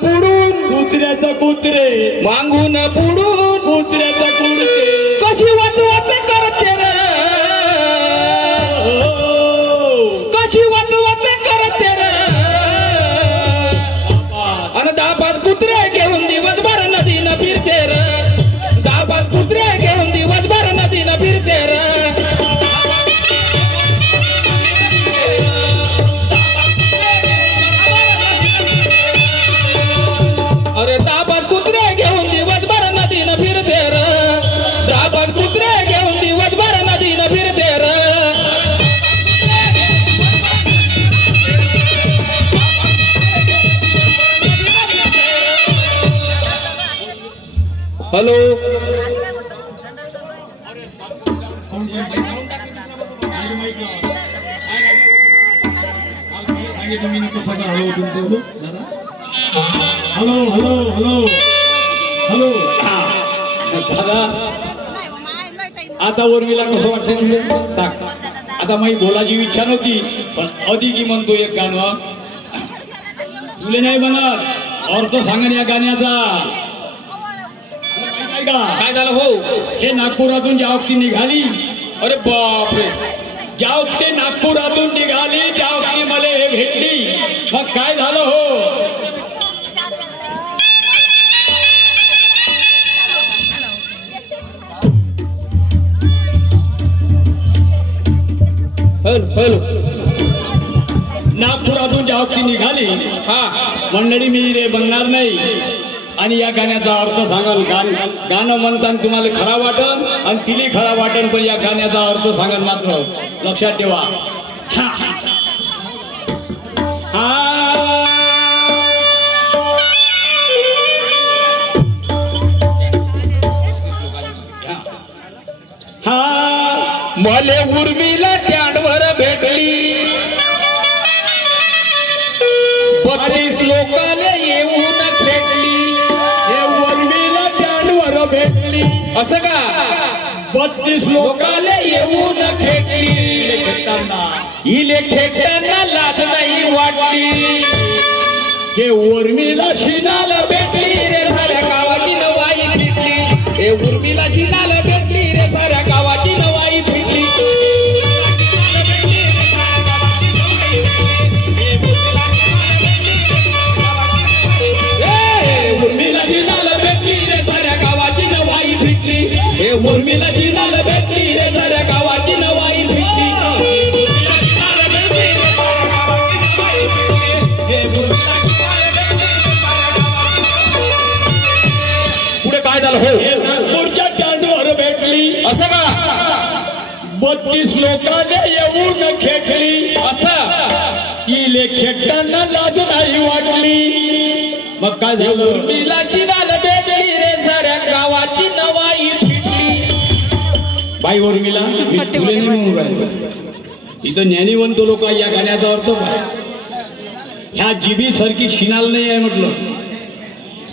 पुढून कुत्र्याचा कुत्रे, मागून पुढून कुत्र्याचा कुत्रे, कशी वाचवाच करते रे, कशी वाचवाच करते रे. आणि 10-5 कुत्रे घेऊन दिवसभर नदीनं फिरते रे, 10-5 कुत्रे घेऊन दिवसभर नदीनं फिरते रे. अरे 10-5 कुत्रे घेऊन दिवसभर नदीनं फिरते रे, 10-5 कुत्रे घेऊन दिवसभर नदीनं फिरते रे. Hello hello hello hello hello. दादा आता उर्मिला कसं वाटतं सांग. आता माझी बोलायची इच्छा नव्हती पण अधिक म्हणतो एक गाणं तुले नाही म्हणत अर्थ सांगन या गाण्याचा. काय झालं हो. हे नागपुरातून ज्यावती निघाली, अरे बापरे, ज्यावती नागपुरातून निघाली ज्यावती मला हे भेटली, मग काय झालं हो. नागपुरातून ज्यावती निघाली, हा मंडळी मी रे बनणार नाही आणि या गाण्याचा अर्थ सांगाल. गाणं म्हणताना तुम्हाला खरा वाटन आणि तिली खरा वाटन, पण या गाण्याचा अर्थ सांगाल मात्र लक्षात ठेवा. मले उर्मिला त्यांडवर भेटली, 32 लोकाले येऊन भेटली. हे उर्मिला त्यांडवर भेटली असं का. 32 लोकाले येऊन भेटली, इले खेळताना लाज नाही वाटली. हे उर्मिला शिनाला भेटली रे, साऱ्या गावाची नवाई फिटली. हे उर्मिला शिनाला भेटली रे, साऱ्या गावाची नवाई फिटली. उर्मिला शिनाला भेटली रे, साऱ्या गावाची नवाई फिटली. हे उर्मिला शिनाला भेटली रे, साऱ्या गावाची नवाई फिटली. पुढे काय झालं हो. नागपूरच्या स्टँडवर भेटली असं का. 32 लोकांना येऊन खेटली असं. इले खेटताना लाज नाही वाटली, मग काय झालं. उर्मिला शिनाला भेटली रे, साऱ्या गावाची नवाई फिटली. बाई उर्मिला इथं ज्ञानीवंत लोक या गाण्याचा अर्थ काय. ह्या जिबी सारखी शिनाल नाही आहे म्हटलं.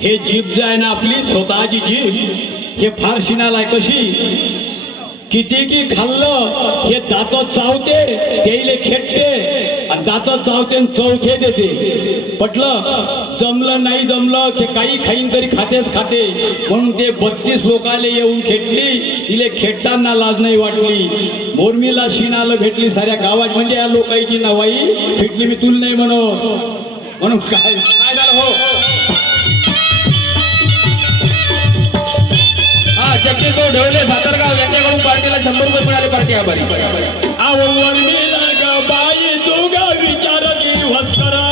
हे जीभ जे आहे ना आपली स्वतःची जीभ, हे फार शिनाल आहे. कशी किती की खाल्लं हे दात चावते, तेले खेटते आणि दात चावते आणि चौथे देते. पटलं जमलं नाही जमलं ते काही खाईन तरी खातेच खाते. म्हणून ते 32 लोकाले येऊन खेटली, तिले खेटताना लाज नाही वाटली. उर्मिला शिनाला भेटली, साऱ्या गावात म्हणजे या लोकांची नवाई फिटली. मी तुला नाही म्हणून काय काय झालं हो. जगदीशभाऊ ढवले सातारगाव यांच्याकडून पार्टीला 100 रुपये मिळाले. पार्टी आभारी. उर्मिला ग बाई तू ग विचार दिवस करा,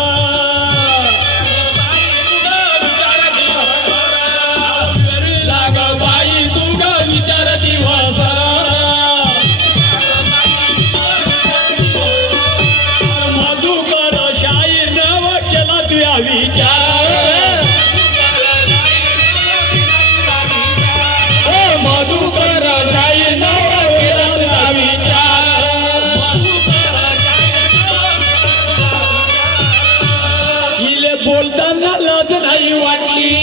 उर्मिला ग बाई तू ग विचार दिवस मधुकर शाहीर नाव केला तुया विचार. मधुकर शाहीर नाव केला तुया विचार. इले बोलताना लाज नाही वाटली,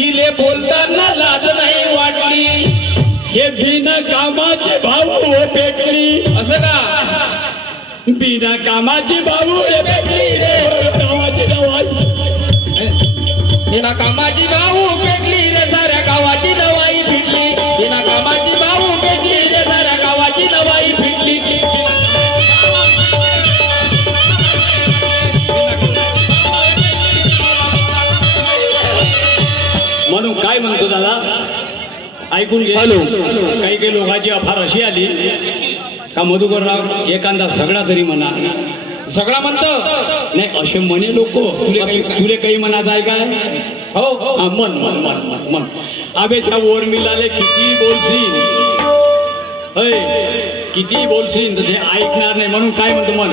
इले बोलताना लाज नाही वाटली. हे बिना कामाचे भाऊ भेटली असं का. बिना कामाची भाऊ भेटली रे, कामाची नवाई बिना कामाची भाऊ पेटली रे साऱ्या गावाची नवाई फिटली बिना कामाची भाऊ पेटली रे साऱ्या गावाची नवाई फिटली म्हणून काय म्हणतो दादा ऐकून घे. काही काही लोकांची अफार अशी आली का मधुकरराव एखादा सगळा तरी म्हणा. सगळा म्हणतो नाही असे म्हणे लोक तुले काही म्हणत आहे काय. हो हा, मन मन मन मन मन अबे त्या वर मिळाले किती बोलशील किती बोलशील तर ते ऐकणार नाही. म्हणून काय म्हणतो मन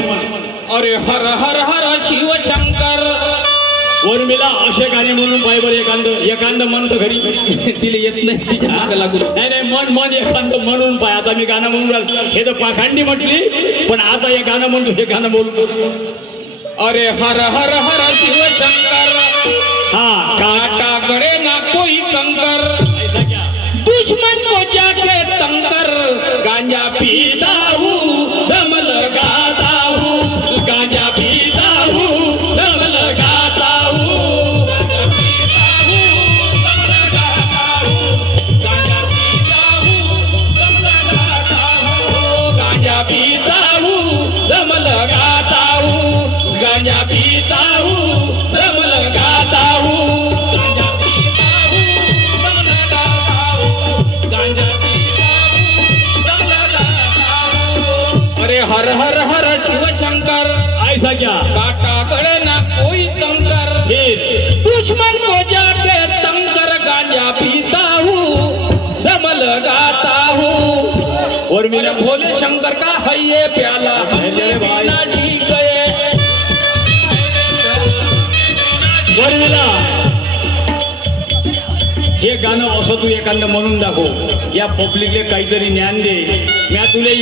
अरे हर हर हर शिवशंकर उर्मिला असे गाणे म्हणून पाहिजे एखादं मन तर घरी तिला येत नाही तिच्या मागे लागून नाही नाही मन मन एखादं म्हणून पाय. आता मी गाणं म्हणून राहिलो हे तर पाखांडी म्हटली पण आता हे गाणं म्हणतो हे गाणं बोलतो. अरे हर हर हर शिवशंकर हा काटा गड़े ना कोई कंकर ऐसा क्या दुश्मन को जाके तंकर गांजा पीता हूँ दम लगाता हूँ गांजा पीता हूँ दम लगाता हूँ गांजा पीता हूँ दम लगाता हूँ गांजा पीता हूँ दम लगाता हूँ गांजा पीता हूँ दम लगाता हूँ गांजा पीता हूँ दम लगाता हूँ अरे हर हर हर शिव शंकर ऐसा क्या काटा गड़े ना कोई कंकर फिर दुश्मन को जाके तंकर गांजा पीता हूँ दम लगाता हूँ और मेरे भोले शंकर का है ये प्याला मेरे भाई। ना जी गए उर्मिला हे गाणं असं तू एखादं म्हणून दाखव. या पब्लिकले काहीतरी ज्ञान दे. म्या तुले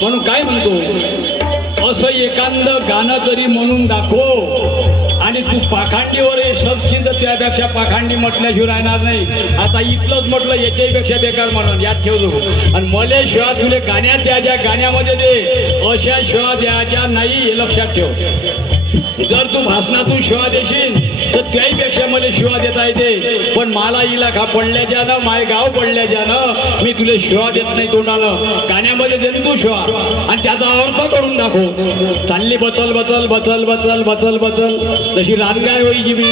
म्हणून काय म्हणतो असं एखादं गाणं तरी म्हणून दाखव आणि तू पाखांडीवर सबसिंध त्यापेक्षा पाखांडी म्हटल्याशिवाय राहणार नाही. आता इथलंच म्हटलं याच्याहीपेक्षा बेकार म्हणून यात ठेवतो. आणि मले शिवा तुले गाण्यात द्यायच्या गाण्यामध्ये दे अशा शिवा द्यायच्या नाही हे लक्षात ठेव. जर तू भाषणातून शिवा देशील तर त्याहीपेक्षा मला शिवा देता येते. पण मला इलाखा पडल्याच्यानं माय गाव पडल्याच्यानं मी तुला शिवा देत नाही तोंडानं. गाण्यामध्ये दे तू शिवा आणि त्याचा अर्थ करून दाखव. चालली बचल बचल बचल बचल बचल बचल तशी रानगाय होईची मी.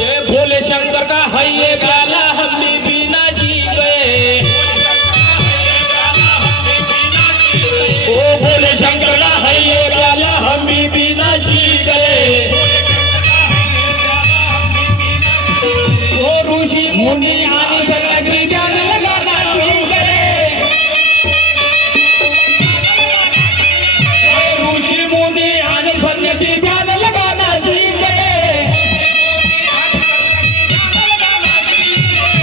ये भोले शंकर का है ये प्याला हम भी पीना सीख गए ओ भोले शंकर का है ये प्याला हम भी पीना सीख गए. वो ऋषि मुनि आदि सन्यासी ध्यान लगाना सीख गए वो ऋषि मुनि आदि सन्यासी ध्यान लगाना सीख गए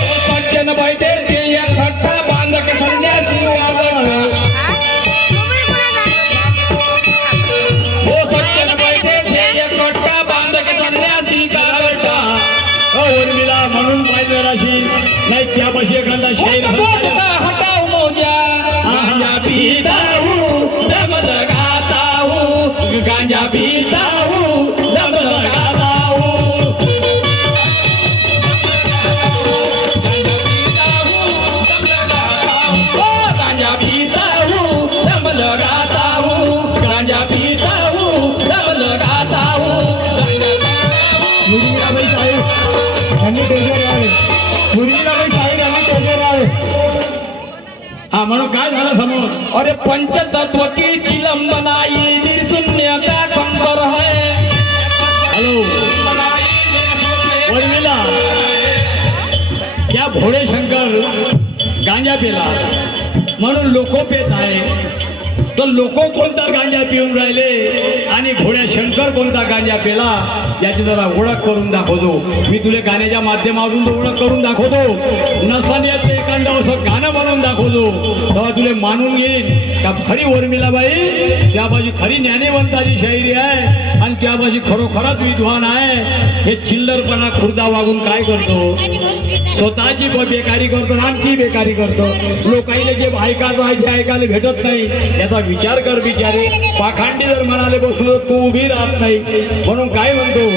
वो सज्जन बैठे थे इकट्ठा बांध के सन्यासी वागना वो सज्जन बैठे थे इकट्ठा बांध के सन्यासी का गड्ढा उर्मिला म्हणून पाहिजे राशी नाही त्यापाशी एखादा शेर हटाओ मोजा गांजा पीता हूँ दम लगाता हूँ गांजा पीता हूँ दम लगाता हूँ गांजा पीता हूँ दम लगाता हूँ गांजा पीता हूँ दम लगाता हूँ हा म्हणून काय झालं समोर. अरे पंचतत्व की चिलम बनाई निर्शून्य का कंकर है हॅलो उर्मिला त्या भोळे शंकर गांजा पिला म्हणून लोक पेत आहे. तर लोक कोणता गांजा पिऊन राहिले आणि भोळ्या शंकर कोणता गांजा पेला याची जरा ओळख करून दाखवतो. मी तुला गाण्याच्या माध्यमातून ओळख करून दाखवतो. नसण्याचं एखादं असं गाणं म्हणून दाखवतो तेव्हा तुला मानून घेईन का खरी उर्मिलाबाई त्याबाजी खरी ज्ञानेवंताची शायरी आहे आणि त्याबाजी खरोखरच विद्वान आहे. हे चिल्लरपणा खुर्दा वागून काय करतो. स्वतःची बेकारी करतो आणि आमची बेकारी करतो. लोकांना जे ऐकायचं आहे जे ऐकायला भेटत नाही याचा विचार कर बिचारे. पाखांडी जर म्हणाले बसलो तू उभी राहत नाही. म्हणून काय म्हणतो,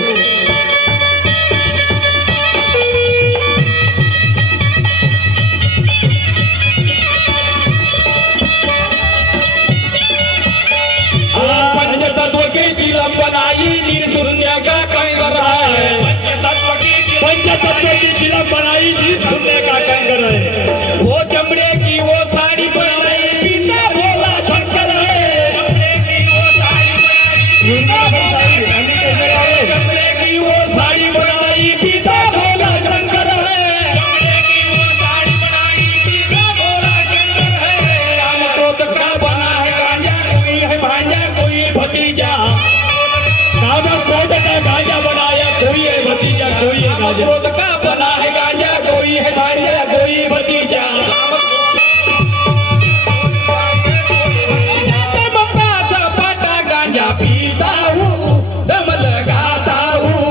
पंचतत्व के चिलम बनाई निर्शून्य का कंकर है. पंचतत्व की जिला बनाई जीत सुनने का कंकर है. वो चमड़े की वो साड़ी बनाई पीता भोला शंकर है. चमड़े की वो साड़ी बनाई चमड़े की वो साड़ी बनाई पीता भोला शंकर है. चमड़े की वो साड़ी बनाई पीता भोला शंकर है. राम क्रोध का बना है गांजा कोई है भांजा कोई भतीजा. कामा कोट का गांजा बनाया कोई है भतीजा कोई है गांजा. क्रोध का बना है गांजा कोई है भांजा कोई भतीजा. मक्का सपाटा गांजा पीता हूँ दम लगाता हूँ.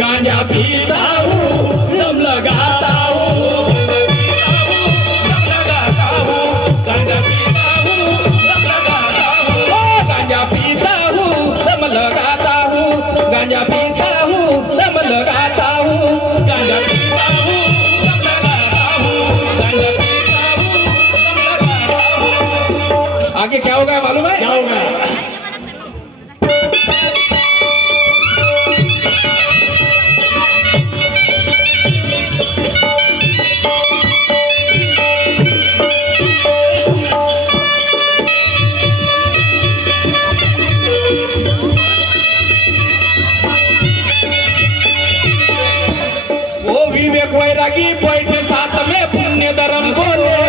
गांजा पीता हूँ दम लगाता हूँ. दम लगाता हूँ. गांजा पीता हूँ दम लगाता हूँ. ओ गांजा पीता हूँ दम लगाता हूँ. गांजा पीता हूँ दम लगाता हूँ. गांजा पीता हूँ दम लगाता हूँ. गांजा पीता हूँ दम लगाता हूँ. आगे क्या होगा मालूम है? क्या होगा? वो विवेक वैरागी बैठे साथ में पुण्य धर्म बोले.